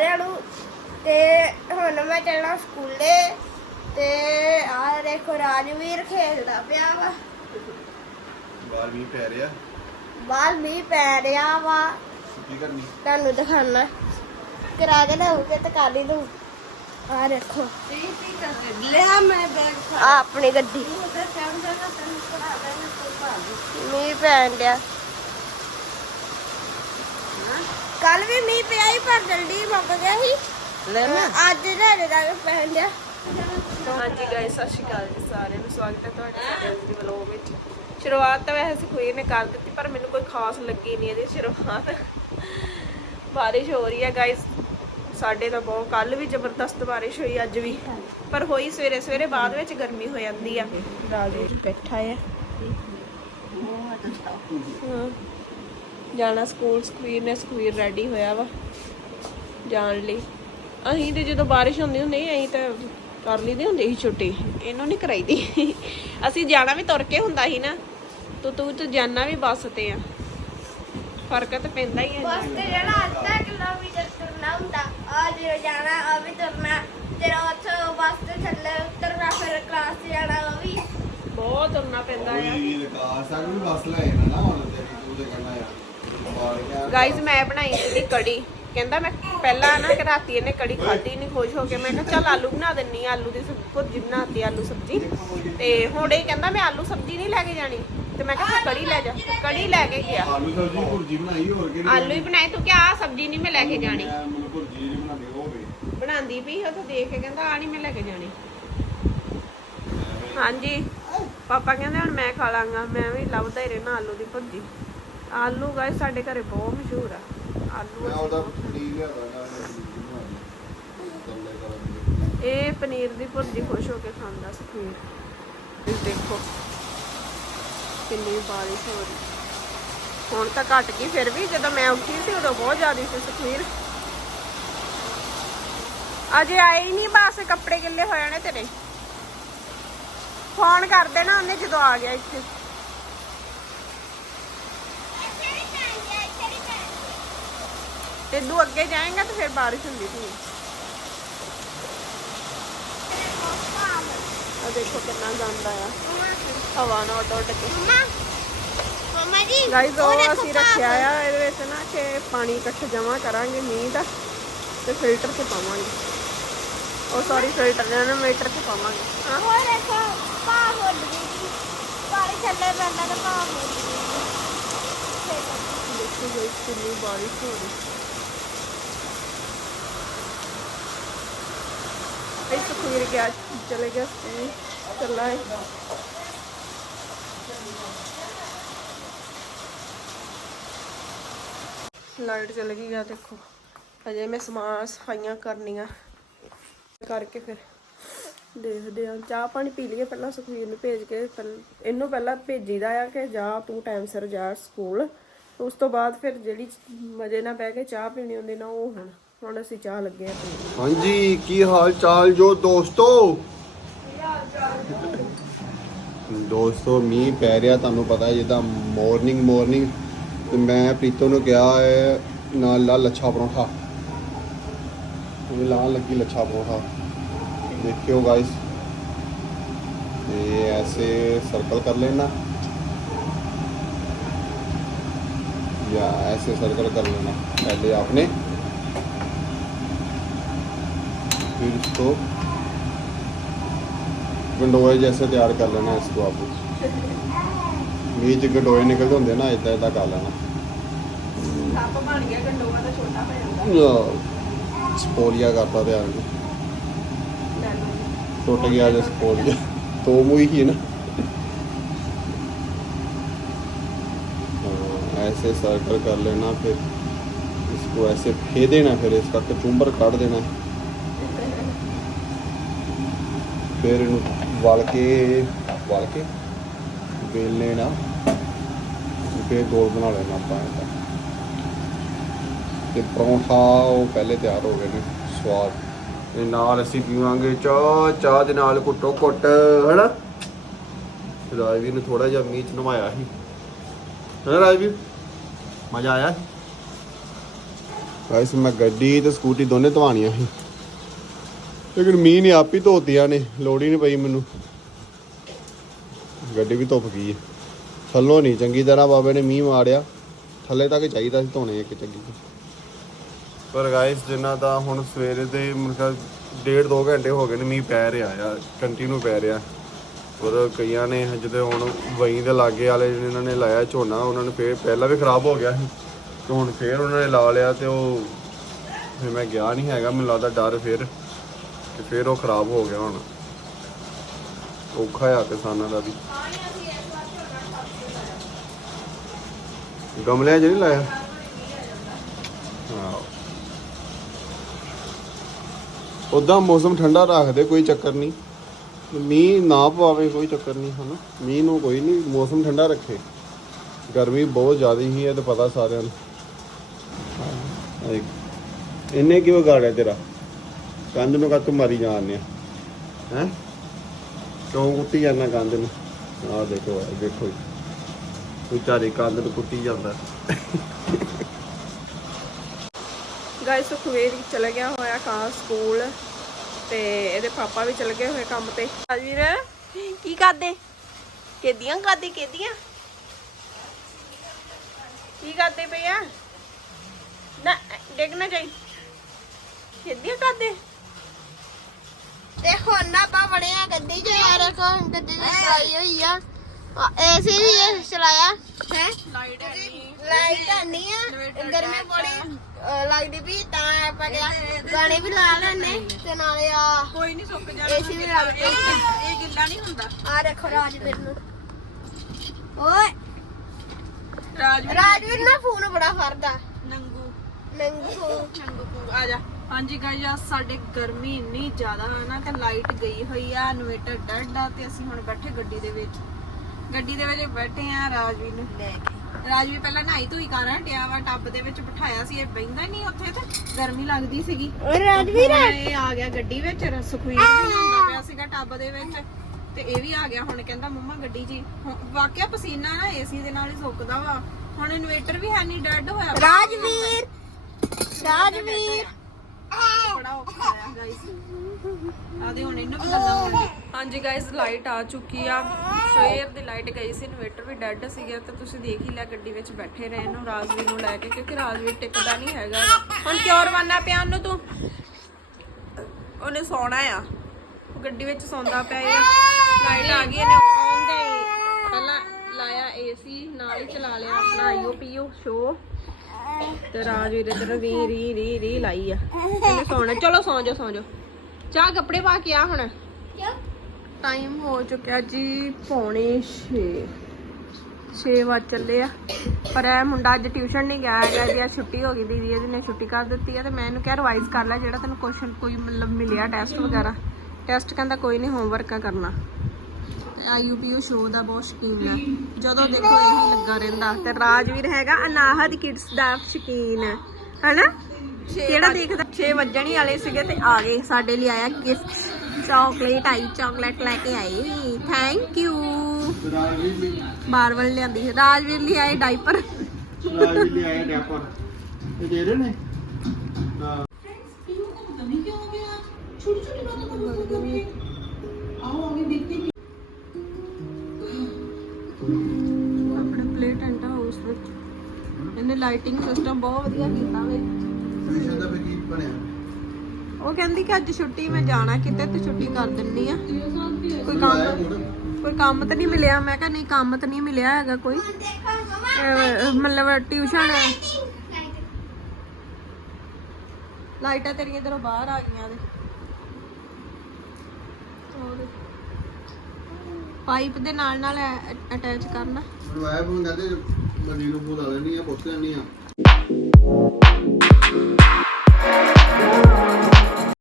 ਸਾਰਿਆਂ ਨੂੰ। ਤੇ ਹੁਣ ਮੈਂ ਚੱਲਣਾ ਸਕੂਲੇ। ਤੇ ਆਹ ਦੇਖੋ ਰਾਜਵੀਰ ਖੇਡਦਾ ਪਿਆ ਵਾ। ਬਾਹਰ ਵੀ ਪੈ ਰਿਹਾ। ਬਾਹਰ ਪੈ ਰਿਹਾ ਵਾ। ਕੀ ਕਰਨੀ? ਤੁਹਾਨੂੰ ਦਿਖਾਣਾ ਕਰਾ ਕੇ ਲਾਉਂਗੇ ਤੇ ਕਾਲੀ ਨੂੰ? ਆ ਦੇਖੋ। ਲਿਆ ਮੈਂ ਬੈਗ ਆ ਆਪਣੀ ਗੱਡੀ। ਕਰਾ ਮੀਂਹ ਪੈਣ ਡਿਆ। ਕੱਲ ਵੀ ਮੀਂਹ ਪਿਆ ਹੀ ਪਰ ਜਲਦੀ ਮੁੱਕ ਗਿਆ ਸੀ। ਲੈ ਅੱਜ ਦੇ ਦਾ ਪੈਣ ਡਿਆ। ਹਾਂਜੀ ਗਾਇਸ ਸਤਿ ਸ਼੍ਰੀ ਅਕਾਲ ਜੀ ਸਾਰਿਆਂ ਨੂੰ। ਸਵਾਗਤ ਹੈ ਤੁਹਾਡਾ ਸਾਡੇ ਵਲੋਗ ਵਿੱਚ। ਸ਼ੁਰੂਆਤ ਤਾਂ ਵੈਸੇ ਸੁਖਵੀਰ ਨੇ ਕਰ ਦਿੱਤੀ ਪਰ ਮੈਨੂੰ ਕੋਈ ਖਾਸ ਲੱਗੀ ਨਹੀਂ ਇਹਦੀ ਸ਼ੁਰੂਆਤ। ਬਾਰਿਸ਼ ਹੋ ਰਹੀ ਹੈ ਗਾਇਸ ਸਾਡੇ ਤਾਂ ਬਹੁਤ ਕੱਲ ਵੀ ਜ਼ਬਰਦਸਤ ਬਾਰਿਸ਼ ਹੋਈ ਅੱਜ ਵੀ। ਪਰ ਹੋਈ ਸਵੇਰੇ ਸਵੇਰੇ ਬਾਅਦ ਵਿੱਚ ਗਰਮੀ ਹੋ ਜਾਂਦੀ ਆ। ਰਾਜੂ ਬੈਠਾ ਹੈ ਹਾਂ। ਜਾਣਾ ਸਕੂਲ ਸੁਖਵੀਰ ਨੇ ਸੁਖਵੀਰ ਰੈਡੀ ਹੋਇਆ ਵਾ ਜਾਣ ਲਈ। ਅਸੀਂ ਤੇ ਜਦੋਂ ਬਾਰਿਸ਼ ਹੁੰਦੀ ਹੁੰਦੀ ਅਸੀਂ ਤਾਂ ਕਰ ਲਈਦੀ ਹੁੰਦੀ ਸੀ ਛੁੱਟੀ। ਇਹਨੂੰ ਨਹੀਂ ਕਰਾਈਦੀ। ਅਸੀਂ ਜਾਣਾ ਵੀ ਤੁਰ ਕੇ ਹੁੰਦਾ ਸੀ ਨਾ ਤੂੰ ਤੂੰ ਤੂੰ ਜਾਣਾ ਵੀ ਬੱਸ ਤੇ ਆ। ਫ਼ਰਕ ਤਾਂ ਪੈਂਦਾ ਹੀ ਹੈ ਬਸ ਤੇ ਜਿਹੜਾ ਅੱਧਾ ਕਿਲੋਮੀਟਰ ਤੁਰਨਾ ਹੁੰਦਾ। ਆ ਜੇ ਜਾਣਾ ਆ ਵੀ ਤੁਰਨਾ। ਜਿਹੜਾ ਉੱਥੇ ਬੱਸ ਤੇ ਥੱਲੇ ਉਤਰਨਾ ਫਿਰ ਕਲਾਸ 'ਚ ਜਾਣਾ ਉਹ ਵੀ। ਬਹੁਤ ਤੁਰਨਾ ਪੈਂਦਾ ਆ। ਕੋਈ ਵਿਕਾਸ ਆ ਕੋਈ ਬਸ ਲੈ ਜਾਣਾ ਨਾ ਹੁਣ ਤੇਰੀ ਤੂੰ ਤੇ ਬਾਹਰ ਗਿਆ ਗਾਇਜ਼ ਮੈਂ ਬਣਾਈ ਸੀ ਕੜੀ। ਕਹਿੰਦਾ ਮੈਂ ਪਹਿਲਾਂ ਨਾ ਕਿ ਰਾਤੀ ਇਹਨੇ ਕੜੀ ਖਾਧੀ ਨਹੀਂ ਖੁਸ਼ ਹੋ ਕੇ। ਮੈਂ ਕਿਹਾ ਚੱਲ ਆਲੂ ਬਣਾ ਦਿੰਨੀ ਆਂ, ਆਲੂ ਦੀ ਸਬਜ਼ੀ ਭੁਰਜੀ ਬਣਾਤੀ ਆਲੂ ਸਬਜ਼ੀ। ਤੇ ਹੁਣ ਇਹ ਕਹਿੰਦਾ ਮੈਂ ਆਲੂ ਸਬਜ਼ੀ ਨਹੀਂ ਲੈ ਕੇ ਜਾਣੀ। ਤੇ ਮੈਂ ਕਿਹਾ ਕੜੀ ਲੈ ਜਾ। ਕੜੀ ਲੈ ਕੇ ਗਿਆ। ਆਲੂ ਸਬਜ਼ੀ ਭੁਰਜੀ ਬਣਾਈ ਹੋਰ ਕਿਹੜੀ ਆਲੂ ਹੀ ਬਣਾਏ। ਤੂੰ ਕਿ ਆ ਸਬਜ਼ੀ ਨਹੀਂ ਮੈਂ ਲੈ ਕੇ ਜਾਣੀ। ਭੁਰਜੀ ਜਿਹੜੀ ਬਣਾਉਂਦੀ ਉਹ ਹੋਵੇ। ਬਣਾਉਂਦੀ ਪਈ ਉਹ ਤਾਂ ਦੇਖ ਕੇ ਕਹਿੰਦਾ ਆ ਨਹੀਂ ਮੈਂ ਲੈ ਕੇ ਜਾਣੀ। ਹਾਂਜੀ। ਪਾਪਾ ਕਹਿੰਦੇ ਹੁਣ ਮੈਂ ਖਾ ਲਾਂਗਾ। ਮੈਂ ਵੀ ਲੱਭਦਾ ਹੀ ਰਹਿਣਾ ਆਲੂ ਦੀ ਭੁਰਜੀ। ਆਲੂ ਗਾਇਸ ਸਾਡੇ ਘਰੇ ਬਹੁਤ ਮਸ਼ਹੂਰ ਆ। ਆਲੂ ਮੈਂ ਉਹਦਾ ਪਨੀਰ ਲਿਆਦਾ ਨਾ ਕੱਲੇ ਕਰਾਂਗੇ ਇਹ ਪਨੀਰ ਦੀ ਭੁਰਜੀ ਖੁਸ਼ ਹੋ ਕੇ ਖਾਂਦਾ ਸੁਖੀਰ ਤੁਸੀਂ ਦੇਖੋ ਕਿੰਨੀ ਬਾਰਿਸ਼ ਹੋ ਰਹੀ। ਹੁਣ ਤਾਂ ਘਟ ਗਈ ਫਿਰ ਵੀ ਜਦੋਂ ਮੈਂ ਉੱਠੀ ਸੀ ਉਦੋਂ ਬਹੁਤ ਜ਼ਿਆਦਾ ਸੀ ਸੁਖੀਰ ਅਜੇ ਆਏ ਹੀ ਨਹੀਂ ਬਸ ਕੱਪੜੇ ਗਿੱਲੇ ਹੋ ਜਾਣੇ ਤੇਰੇ। ਫੋਨ ਕਰ ਦੇਣਾ ਉਹਨੇ ਜਦੋਂ ਆ ਗਿਆ ਇੱਥੇ। ਇਦੋਂ ਅੱਗੇ ਜਾਏਗਾ ਤਾਂ ਫਿਰ ਬਾਰਿਸ਼ ਹੁੰਦੀ ਸੀ। ਆ ਦੇਖੋ ਕਿੰਨਾ ਗੰਦਾ ਆ ਹਵਾ ਨਾਲ ਉੱਡ ਉੱਡ ਕੇ। ਮਮਾ ਜੀ ਗਾਈਜ਼ ਉਹ ਅਸੀਂ ਰੱਖਿਆ ਆ ਇਹਦੇ ਵਿੱਚ ਨਾ ਕਿ ਪਾਣੀ ਇਕੱਠਾ ਜਮਾ ਕਰਾਂਗੇ ਮੀਂਹ ਦਾ ਤੇ ਫਿਲਟਰ 'ਚ ਪਾਵਾਂਗੇ। ਉਹ ਸੌਰੀ ਫਿਲਟਰ ਨੇ ਮੀਟਰ 'ਚ ਪਾਵਾਂਗੇ। ਹਾਂ ਹੋਰ ਦੇਖੋ ਪਾ ਹੋ ਗਈ ਪਾਣੀ ਥੱਲੇ ਪੈਂਦਾ ਤਾਂ ਪਾ ਹੋ ਗਈ ਦੇਖੋ ਗਾਈਜ਼ ਕਿੰਨੀ ਬਾਰਿਸ਼ ਹੋ ਰਹੀ। ਇਹ ਸੁਖਵੀਰ ਗਿਆ ਚਲੇ ਗਿਆ ਸਕੂਲ ਚੱਲਾ ਲਾਈਟ ਚਲ ਗਈ ਆ ਦੇਖੋ ਅਜੇ ਮੈਂ ਸਮਾਨ ਸਫਾਈਆਂ ਕਰਨੀਆਂ ਕਰਕੇ ਫਿਰ ਦੇਖਦੇ ਆ ਚਾਹ ਪਾਣੀ ਪੀ ਲਈਏ ਪਹਿਲਾਂ ਸੁਖਵੀਰ ਨੂੰ ਭੇਜ ਕੇ ਇਹਨੂੰ ਪਹਿਲਾਂ ਭੇਜੀਦਾ ਆ ਕਿ ਜਾ ਤੂੰ ਟਾਈਮ ਸਿਰ ਜਾ ਸਕੂਲ ਉਸ ਤੋਂ ਬਾਅਦ ਫਿਰ ਜਿਹੜੀ ਮਜੇ ਨਾਲ ਬਹਿ ਕੇ ਚਾਹ ਪੀਣੀ ਹੁੰਦੀ ਨਾ ਉਹ ਹੁਣ ਹੁਣ ਅਸੀਂ ਚਾਹ ਲੱਗੇ ਆ ਪੀਣ ਹਾਂਜੀ ਕੀ ਹਾਲ ਚਾਲ ਜੋ ਦੋਸਤੋ ਦੋਸਤੋ ਮੀਂਹ ਪੈ ਰਿਹਾ ਤੁਹਾਨੂੰ ਪਤਾ ਜਿੱਦਾਂ ਮਾਰਨਿੰਗ ਮਾਰਨਿੰਗ ਤੇ ਮੈਂ ਪ੍ਰੀਤੋ ਨੂੰ ਕਿਹਾ ਹੈ ਨਾਲ ਲਾ ਲੱਛਾ ਪਰੌਂਠਾ ਇਹ ਲਾਲ ਲੱਗੀ ਲੱਛਾ ਪਰੌਂਠਾ देखियो गाइस ये ऐसे सर्कल कर लेना या ऐसे सर्कल कर लेना पहले आपने फिर इसको गंडोए जैसे तैयार कर लेना इसको आप मीच गंडोए निकलते होंगे ना इदा इदा कर लेना स्पोलिया करता तैयार टूट गया जो स्पोलिया तो मुई ही ना ऐसे सर्कल कर लेना फिर इसको ऐसे फे देना फिर इसका कचुम्बर काट देना ਫਿਰ ਇਹਨੂੰ ਵਲ ਕੇ ਵਲ ਕੇ? ਵੇਲ ਲੈਣਾ ਫਿਰ ਗੋਲ ਬਣਾ ਲੈਣਾ ਆਪਾਂ ਇਹਦਾ ਤੇ। ਪਰੌਂਠਾ ਉਹ ਪਹਿਲੇ ਤਿਆਰ ਹੋ ਗਏ ਨੇ, ਸਵਾਦ। ਤੇ ਨਾਲ ਅਸੀਂ ਪੀਵਾਂਗੇ ਚਾਹ ਚਾਹ ਦੇ ਨਾਲ ਘੁੱਟੋ ਘੁੱਟ, ਹਨਾ? ਰਾਜਵੀਰ ਨੇ ਥੋੜਾ ਜਿਹਾ ਮੀਚ ਨਵਾਇਆ ਸੀ। ਹਨਾ ਰਾਜਵੀਰ? ਮਜ਼ਾ ਆਇਆ ਗਾਇਸ ਮੈਂ ਗੱਡੀ ਤੇ ਸਕੂਟੀ ਦੋਨੇ ਧਵਾਣੀਆਂ ਸੀ। ਲੇਕਿਨ ਮੀਂਹ ਨੇ ਆਪ ਹੀ ਧੋਤੀਆਂ ਨੇ, ਲੋੜ ਹੀ ਨਹੀਂ ਪਈ ਮੈਨੂੰ। ਗੱਡੀ ਵੀ ਧੁੱਪ ਗਈ ਹੈ। ਥੱਲੋਂ ਨਹੀਂ, ਚੰਗੀ ਤਰ੍ਹਾਂ ਬਾਬੇ ਨੇ ਮੀਂਹ ਮਾਰਿਆ। ਥੱਲੇ ਤੱਕ ਚਾਹੀਦਾ ਸੀ ਧੋਣੇ ਇੱਕ ਚੰਗੀ ਪਰ ਗਾਇਸ ਜਿੰਨਾ ਦਾ ਹੁਣ ਸਵੇਰੇ ਦੇ ਮਤਲਬ ਡੇਢ ਦੋ ਘੰਟੇ ਹੋ ਗਏ ਨੇ ਮੀਂਹ ਪੈ ਰਿਹਾ ਆ ਕੰਟੀਨਿਊ ਪੈ ਰਿਹਾ। ਔਰ ਕਈਆਂ ਨੇ ਜਦੋਂ ਹੁਣ ਵਈ ਦੇ ਲਾਗੇ ਵਾਲੇ ਜਿਨ੍ਹਾਂ ਨੇ ਲਾਇਆ ਝੋਨਾ, ਉਹਨਾਂ ਨੂੰ ਫੇਰ ਪਹਿਲਾਂ ਵੀ ਖਰਾਬ ਹੋ ਗਿਆ ਸੀ। ਤੇ ਹੁਣ ਫੇਰ ਉਹਨਾਂ ਨੇ ਲਾ ਲਿਆ ਤੇ ਉਹ, ਫਿਰ ਮੈਂ ਗਿਆ ਨਹੀਂ ਹੈਗਾ, ਮੈਨੂੰ ਲੱਗਦਾ ਡਰ ਫੇਰ। ਤੇ ਫੇਰ ਉਹ ਖਰਾਬ ਹੋ ਗਿਆ ਹੁਣ। ਔਖਾ ਆ ਕਿਸਾਨਾਂ ਦਾ ਵੀ। ਗਮਲਿਆਂ 'ਚ ਨਹੀਂ ਲਾਇਆ? ਹਾਂ। ਉਦਾਂ ਮੌਸਮ ਠੰਡਾ ਰੱਖਦੇ ਕੋਈ ਚੱਕਰ ਨਹੀਂ। ਮੀਂਹ ਨਾ ਪਵਾਵੇ ਕੋਈ ਚੱਕਰ ਨਹੀਂ ਹਨਾ। ਮੀਂਹ ਨੂੰ ਕੋਈ ਨਹੀਂ ਮੌਸਮ ਠੰਡਾ ਰੱਖੇ। ਗਰਮੀ ਬਹੁਤ ਜ਼ਿਆਦਾ ਹੀ ਹੈ ਤੇ ਪਤਾ ਸਾਰਿਆਂ ਨੂੰ। ਹਾਂ, ਇਹਨੇ ਕਿਉਂ ਗਾੜਿਆ ਤੇਰਾ? ਕੰਧ ਨੂੰ ਕੱਤ ਮਾਰੀ ਜਾਂਦੇ ਆ। ਹੈ? ਕਿਉਂ ਕੁੱਟੀ ਜਾਂਦਾ ਕੰਧ ਨੂੰ? ਆਹ ਦੇਖੋ ਦੇਖੋ। ਵਿਚਾਰੇ ਕੰਧ ਨੂੰ ਕੁੱਟੀ ਜਾਂਦਾ। ਗਾਇਸ ਸੁਖਵੀਰ ਚਲੇ ਗਿਆ ਹੋਇਆ ਕਾਂ ਸਕੂਲ ਤੇ ਇਹਦੇ ਪਾਪਾ ਵੀ ਚਲੇ ਗਏ ਹੋਏ ਕੰਮ ਤੇ। ਰਾਜਵੀਰ ਕੀ ਕਰਦੇ? ਕਿਦੀਆਂ ਕਰਦੇ ਕਿਦੀਆਂ? ਕੀ ਕਰਦੇ ਪਏ ਆ? ਨਾ ਡਿੱਗ ਨਾ ਜਾਈ। ਕਿਦੀਆਂ ਕਰਦੇ ਤੇ ਹੁਣ ਨਾ ਆਪਾਂ ਬਣਿਆ ਗੱਡੀ 'ਚ ਯਾਰ ਕੋ ਗੱਡੀ ਦੀ ਚਲਾਈ ਹੋਈ ਆ। ਐਸੀ ਵੀ ਇਹ ਚਲਾਇਆ? ਹੈ? ਲਾਈਟ ਲਾਈਟ ਨਹੀਂ। ਆ। ਗਰਮੀ ਬੜੀ। ਅਹ, ਲੱਗਦੀ ਵੀ ਤਾਂ ਆਪਾਂ ਕਿਹਾ ਗਾਣੇ ਵੀ ਲਾ ਲੈਣੇ ਤੇ ਨਾਲੇ ਆ ਕੋਈ ਨਹੀਂ ਸੁੱਕ ਏਸੀ ਵੀ ਲੱਗ ਪਈ ਇਹ ਗਿੱਲਾ ਨਹੀਂ ਹੁੰਦਾ। ਆ ਦੇਖੋ ਰਾਜਵੀਰ ਨੂੰ। ਓਏ! ਰਾਜਵੀਰ ਰਾਜਵੀਰ ਨਾ ਫੋਨ ਬੜਾ ਫੜਦਾ। ਨੰਗੂ। ਨੰਗੂ। ਨੰਗੂ ਆ ਜਾ। ਹਾਂਜੀ ਗਾਇਸ ਆ ਸਾਡੇ ਗਰਮੀ ਇੰਨੀ ਜ਼ਿਆਦਾ ਹੈ ਨਾ ਤੇ ਲਾਈਟ ਗਈ ਹੋਈ ਆ ਇਨਵੇਟਰ ਡੈਡ ਆ ਤੇ ਅਸੀਂ ਹੁਣ ਬੈਠੇ ਗੱਡੀ ਦੇ ਵਿੱਚ। ਗੱਡੀ ਦੇ ਵਿੱਚ ਬੈਠੇ ਆ ਰਾਜਵੀਰ ਨੂੰ ਲੈ ਕੇ। ਰਾਜਵੀਰ ਪਹਿਲਾਂ ਨਹਾਈ ਧੋਈ ਕਰ ਹਟਿਆ ਵਾ ਟੱਬ ਦੇ ਵਿੱਚ ਬਿਠਾਇਆ ਸੀ ਇਹ ਬੈਂਦਾ ਨਹੀਂ ਉੱਥੇ ਤੇ ਗਰਮੀ ਲੱਗਦੀ ਸੀਗੀ। ਓਏ ਰਾਜਵੀਰ! ਇਹ ਆ ਗਿਆ ਗੱਡੀ ਵਿੱਚ ਸੁਖਵੀਰ ਨਹਾਉਂਦਾ ਪਿਆ ਸੀਗਾ ਟੱਬ ਦੇ ਵਿੱਚ। ਤੇ ਇਹ ਵੀ ਆ ਗਿਆ ਹੁਣ ਕਹਿੰਦਾ ਮੰਮਾ ਗੱਡੀ। ਹੁਣ ਵਾਕਿਆ ਪਸੀਨਾ ਨਾ ਏਸੀ ਦੇ ਨਾਲ ਹੀ ਸੁੱਕਦਾ ਵਾ। ਹੁਣ ਇਨਵੇਟਰ ਵੀ ਹੈ ਨਹੀਂ ਡੈਡ ਹੋਇਆ। ਰਾਜਵੀਰ! ਰਾਜਵੀਰ! ਬੜਾ ਔਖਾ ਆ ਗਾਇਸ ਆਦੇ ਹੁਣ ਇਹਨੂੰ ਵੀ ਗੱਲਾਂ ਹੋਣ ਹਾਂਜੀ ਗਾਇਸ ਲਾਈਟ ਆ ਚੁੱਕੀ ਆ। ਸਵੇਰ ਦੀ ਲਾਈਟ ਗਈ ਸੀ ਇਨਵੇਟਰ ਵੀ ਡੈੱਡ ਸੀਗਾ, ਤੇ ਤੁਸੀਂ ਦੇਖ ਹੀ ਲਿਆ ਗੱਡੀ ਵਿੱਚ ਬੈਠੇ ਰਹੇ ਨੂੰ, ਰਾਜਵੀਰ ਨੂੰ ਲੈ ਕੇ, ਕਿਉਂਕਿ ਰਾਜਵੀਰ ਟਿਕਦਾ ਨਹੀਂ ਹੈਗਾ। ਹੁਣ ਕਿਉਂ ਰਵਾਨਾ ਪਿਆ ਉਹਨੂੰ ਤੂੰ? ਉਹਨੇ ਸੌਣਾ ਆ। ਗੱਡੀ ਵਿੱਚ ਸੌਂਦਾ ਪਿਆ ਆ। ਲਾਈਟ ਆ ਗਈ, ਇਹਨੇ ਆਉਂਦੇ ਪਹਿਲਾਂ ਲਾਇਆ ਏਸੀ ਨਾਲ ਹੀ ਚਲਾ ਲਿਆ ਆਪਣਾ ਆਈਓ ਪੀਓ ਸ਼ੋ ਤੇ ਰਾਜਵੀਰ ਇਧਰ ਰੀ ਰੀ ਰੀ ਰੀ ਲਾਈ ਆ। ਇਹਨੇ ਸੌਣਾ। ਚਲੋ ਸੌਂ ਜਾ ਸੌਂ ਜਾ ਚਾਹ ਕੱਪੜੇ ਪਾ ਕੇ ਆ ਹੁਣ। ਟਾਈਮ ਹੋ ਚੁੱਕਿਆ ਜੀ ਪੌਣੇ 6 6 ਵਜ ਚੱਲੇ ਆ। ਪਰ ਇਹ ਮੁੰਡਾ ਅੱਜ ਟਿਊਸ਼ਨ ਨਹੀਂ ਗਿਆ ਹੈਗਾ ਇਹਦੀ ਅੱਜ ਛੁੱਟੀ ਹੋ ਗਈ ਦੀਦੀ ਇਹਦੀ ਨੇ ਛੁੱਟੀ ਕਰ ਦਿੱਤੀ ਹੈ ਤੇ ਮੈਂ ਇਹਨੂੰ ਕਿਹਾ ਰਿਵਾਈਜ਼ ਕਰ ਲੈ ਜਿਹੜਾ ਤੈਨੂੰ ਕੁਐਸਚਨ ਕੋਈ ਮਤਲਬ ਮਿਲਿਆ ਟੈਸਟ ਵਗੈਰਾ। ਟੈਸਟ ਕਹਿੰਦਾ ਕੋਈ ਨਹੀਂ ਹੋਮਵਰਕ ਆ ਕਰਨਾ। ਆਈਯੂਪੀਓ ਸ਼ੋਅ ਦਾ ਬਹੁਤ ਸ਼ੌਕੀਨ ਆ। ਜਦੋਂ ਦੇਖੋ ਇਹੀ ਲੱਗਾ ਰਹਿੰਦਾ ਤੇ ਰਾਜਵੀਰ ਹੈਗਾ ਅਨਾਹਦ ਕਿਡਸ ਦਾ ਸ਼ੌਕੀਨ। ਹੈਨਾ? ਕਿਹੜਾ ਦੇਖਦਾ? 6 ਵੱਜਣ ਹੀ ਵਾਲੇ ਸੀਗੇ ਤੇ ਆ ਗਏ ਸਾਡੇ ਲਈ ਆਇਆ ਗਿਫਟ ਚਾਕਲੇਟ ਆਈ ਚਾਕਲੇਟ ਲੈ ਕੇ ਆਏ। ਥੈਂਕ ਯੂ ਬਾਰਵਲ ਲਿਆਂਦੀ ਰਾਜਵੀਰ ਲਈ ਆਏ ਡਾਈਪਰ ਇਹ ਦੇ ਰਹੇ ਨੇ? ਹਾਂ ਇਹਨੇ ਲਾਈਟਿੰਗ ਸਿਸਟਮ ਬਹੁਤ ਵਧੀਆ ਕੀਤਾ ਵੇ। ਟਿਊਸ਼ਨ ਦਾ ਵੀ ਕੀ ਬਣਿਆ? ਉਹ ਕਹਿੰਦੀ ਕਿ ਅੱਜ ਛੁੱਟੀ ਮੈਂ ਜਾਣਾ ਕਿਤੇ ਤੇ ਛੁੱਟੀ ਕਰ ਦਿੰਨੀ ਆ। ਕੋਈ ਕੰਮ ਕੋਈ ਕੰਮ ਤਾਂ ਨਹੀਂ ਮਿਲਿਆ? ਮੈਂ ਕਿਹਾ ਨਹੀਂ ਕੰਮ ਤਾਂ ਨਹੀਂ ਮਿਲਿਆ ਹੈਗਾ ਕੋਈ। ਅਹ, ਮਤਲਬ ਟਿਊਸ਼ਨ ਲਾਈਟਾਂ ਤੇਰੀਆਂ ਇਧਰੋਂ ਬਾਹਰ ਆ ਗਈਆਂ ਦੇ ਹੋਰ? ਪਾਈਪ ਦੇ ਨਾਲ ਨਾਲ ਅਟੈਚ ਕਰਨਾ। ਮੈਨੂੰ ਆਇਆ ਕਹਿੰਦੇ ਮੰਡੀ ਨੂੰ ਫੋਨ ਲੈਣੀ ਆ ਪੁੱਛ ਲੈਣੀ ਆ